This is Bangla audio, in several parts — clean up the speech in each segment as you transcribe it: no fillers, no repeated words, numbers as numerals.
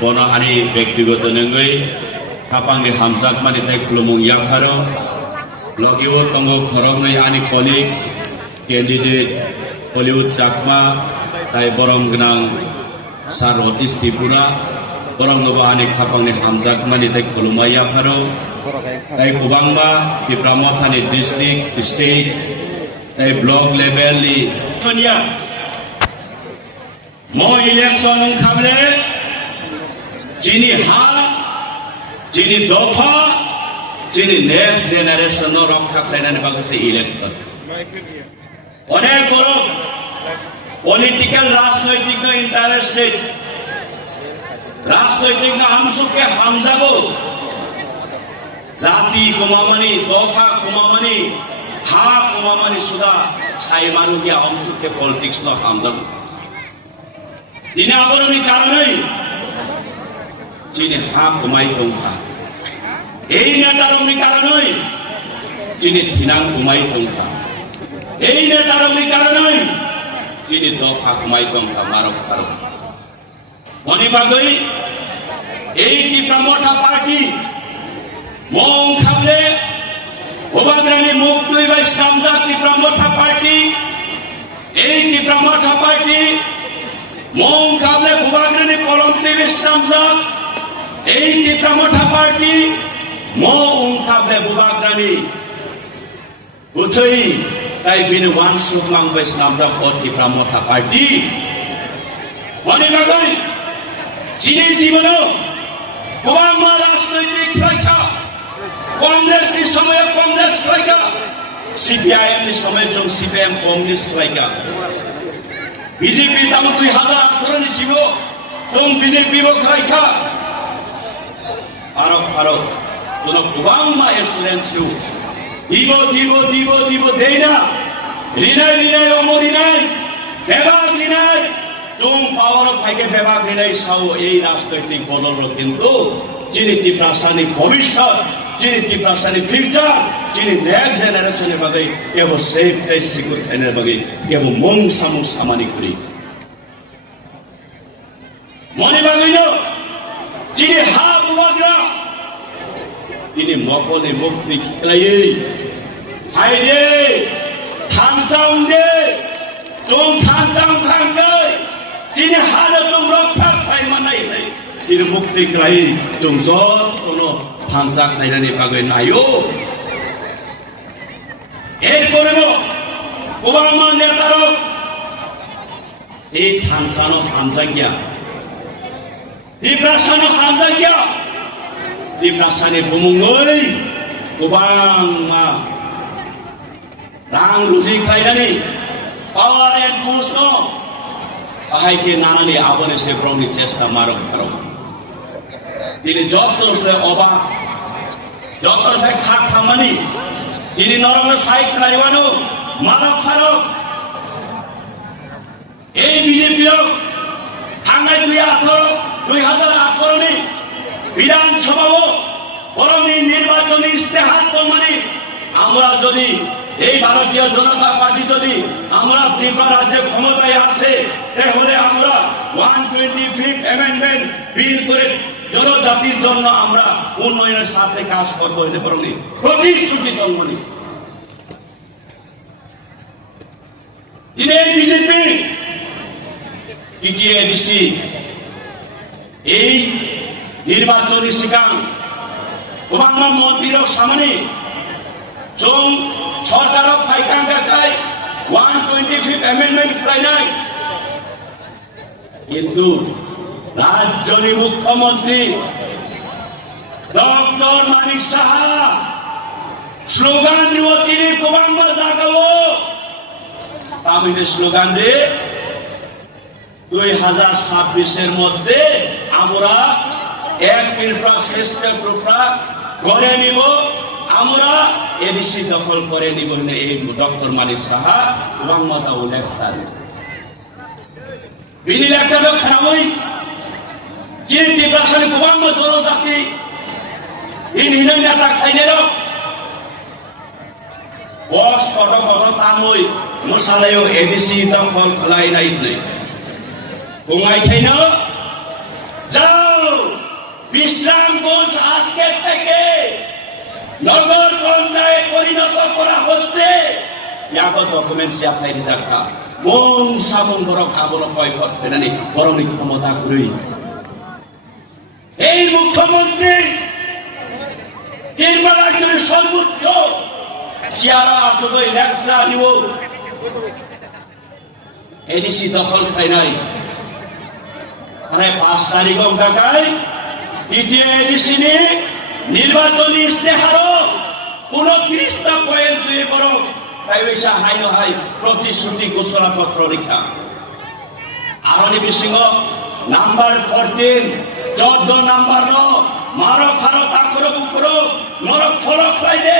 bono ani ব্যক্তিগত nengoi kapangni hamsak mani tai kulumung yakharo logiwo tongo khorongni ani colleague candidate Hollywood Chakma tai borong gnang Sarotis Tripura borong noba ani kapangni hamsak mani tai kulumung yakharo tai kubangma di Pramothani district state tai block level li Sonia mo election khable jini ha jini dofa jini next generation no rakha khlainani baguse elect kor onek boro political rajnoitik no interested rajnoitik no amsuke hamjabo jati kumamani dofa kumamani ha kumamani suda chai manugia amsuke politics no hamjabo ini aboroni karonai jini ha kumai tongkha ei netaroni karonai jini thinang kumai tongkha ei netaroni karonai jini dofa kumai tongkha marok kharo moni bagoi ei ki Pramotha party mong khable obagrani muktui bai samda ki Pramotha party ei ki Pramotha party mong khable obagrani kolomti samda ei ki Pramotha party mong khable obagrani uthoi tai binu wan sukmang bai samda ki Pramotha party moni bagoi jini jibono kubangma rajnoitik raikha Congress ni samay Congress raikha CPIM ni samay jong CPIM Congress raikha BJP tamu 2000 koroni sibo jong BJP bo raikha arok kono kubangma excellence dibo deina rinai omorinai bebag rinai jong power of haike bebag rinai sao ei rajnoitik bodol kintu jini tiprasani bhobishot jini tiprasani future jini next generation bagai ebo safe place secure ener bagai ebo mong samu samani kuri moni bagai no jini ha buwagra ini mokone mukti klai haide thamsang de jong thamsang khangde jini ha no jong rokha khai manai nai ini mukti klai jong zot kono thamsa khainani bagoi nayo erpore no kubangma netaro ei thamsano hamjagya diprasano hamjagya diprasane bumungoi kubangma rang ruji khainani power and push no ahai ke nanani abone se proni chesta marok karo ini jotor se oba jotor se khak thamani ini norong sai kariwano marok kharo ei BJP thangai 2018 ni বিধান সভাও বরং নির্বাচনী ইস্তেহার প্রমাণে আমরা যদি এই ভারতীয় জনতা পার্টি যদি আমরা ত্রিপুরা রাজ্যে ক্ষমতায় আসে তাহলে আমরা 125th অ্যামেন্ডমেন্ট বিল করে জনজাতির জন্য আমরা উন্নয়নের সাথে কাজ করব এতে বরং প্রতিশ্রুতি দলমনি এই বিজেপি টিটিএডিসি এই নির্বাচনী সিগাং গোবাংমা মন্দিরের সামনে জং সরকারক ফাইকাং গায় 125th অ্যামেন্ডমেন্ট খাই নাই কিন্তু রাজ্যনি মুখ্যমন্ত্রী ডক্টর মানিক সাহা স্লোগান দিব তিনি গোবাংমা জাগাবো তামিলে স্লোগান দে 2026 মধ্যে আমরা এক ত্রিপুরা শ্রেষ্ঠ ত্রিপুরা গড়ে নিব আমরা এডিসি দখল করে নিব এই ডক্টর মানিক সাহা এবং মাতা উল্লেখ বিনি একটা লোক খারাপই যে ত্রিপুরা গোবাং জনজাতি ইন হিনটা খাইনের বস কত তামই মশালায় এডিসি দখল খালাই নাই বুঙাই খাইন যাও নগর পঞ্চায়েত পরিণত করা হচ্ছে ইয়াগত ডকুমেন্ট সিয়া ফাইল দেখা মং সামং বরং আবল কয় করতে নানি বরং ক্ষমতা করি এই মুখ্যমন্ত্রী নির্বাচনের সর্বোচ্চ চেয়ারা আসলে লেখা নিব এডিসি দখল খাই নাই মানে 5 তারিখ ঢাকায় দ্বিতীয় এডিসি নির্বাচনী ইস্তেহার 29টা পয়েন্ট দুই বড় তাই বেশা হাই নহাই প্রতিশ্রুতি ঘোষণাপত্র লেখা আরনি বিসিংহ নাম্বার 14 14 নাম্বার মারক ফারক আখরক উপরক নরক ফলক খাইদে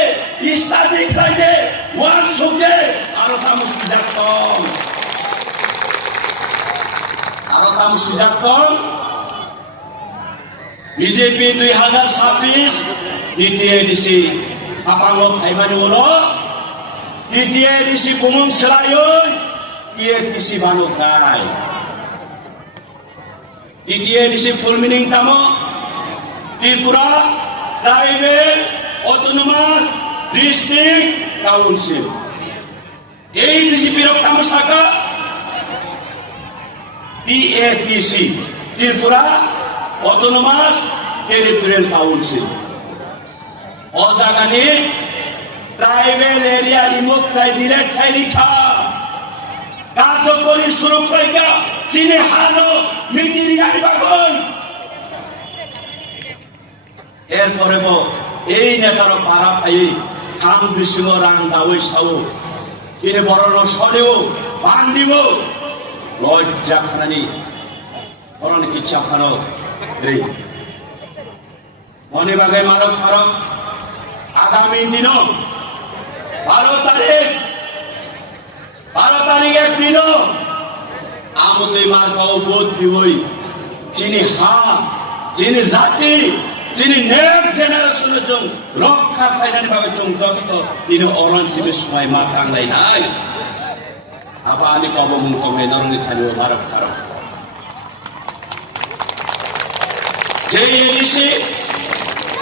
ইস্তাদি খাইদে ওয়ান সুদে আর তাম সুজাকম বিজেপি 2026 দ্বিতীয় এডিসি আপাঙ্গ ফাইমানি হলো দ্বিতীয় এডিসি কুমন সেলাই ইয়ে কৃষি বানো খায় দ্বিতীয় এডিসি ফুল মিনিং তাম Tripura tribal autonomous district council এই বিজেপির কাম শাখা TATC Tripura autonomous territorial council ও জায়গানি ট্রাইবেল এরিয়া রিমোট খাই দিলে খাই লিখা কার্যকরী শুরু করিকা চিনে হানো মিটিং আইবাগন এরপরে এই নেতার পাড়া খাই খাম বিসিং রাং দাওই সাও চিনে বড় সরেও বান দিব লজ্জা খানানি বরণ কিচ্ছা খানো এই মনে বাগে মারক ফারক আগামী দিন 12 তারিখ দিন আমতে মার পাও বোধ দিবই চিনি চিনি জাতি চিনি নেক্সট জেনারেশনের জন্য রক্ষা ফাইনানি ভাবে চং যত তিনি অরণশিবের সময় মা কাংলাই নাই apa ani kau mengumumkan norang itu marah marah. JADC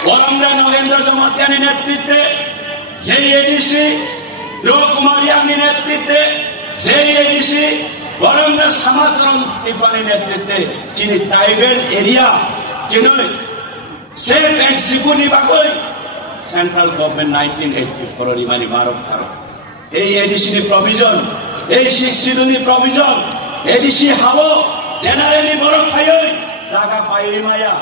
orang November Jamaatian netritwe, JADC Kumar yang netritwe, JADC orang Samasaram Ipani netritwe, cini tribal area, cini safe and secure ni bagai. Central government 1984 imani marah marah. ADC ni provision. এই 6 প্রভিজন এডিসি হাবো জেনারেলি বড় খাই টাকা পাই মায়া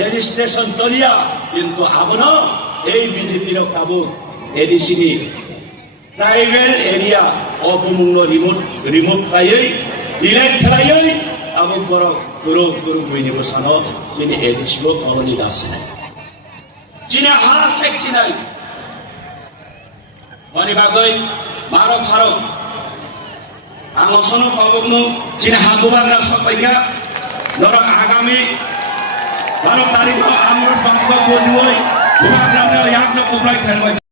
রেজিস্ট্রেশন চলিয়া কিন্তু আবন এই বিজেপির কাবু এডিসি ট্রাইবেল এরিয়া অপমূল্য রিমোট পাই ইলেক্ট খাই আবু বড় গুরু গুরু বইনি বসানো যিনি এডিসি কলোনি আছে চিনে হার ফেকছি নাই মনে বাগৈ মারক ফারক আলোচনা পাবো চিনে হাবুবান সবাইকা ধর আগামী 12 তারিখ আমরা বক্তব্য দিবই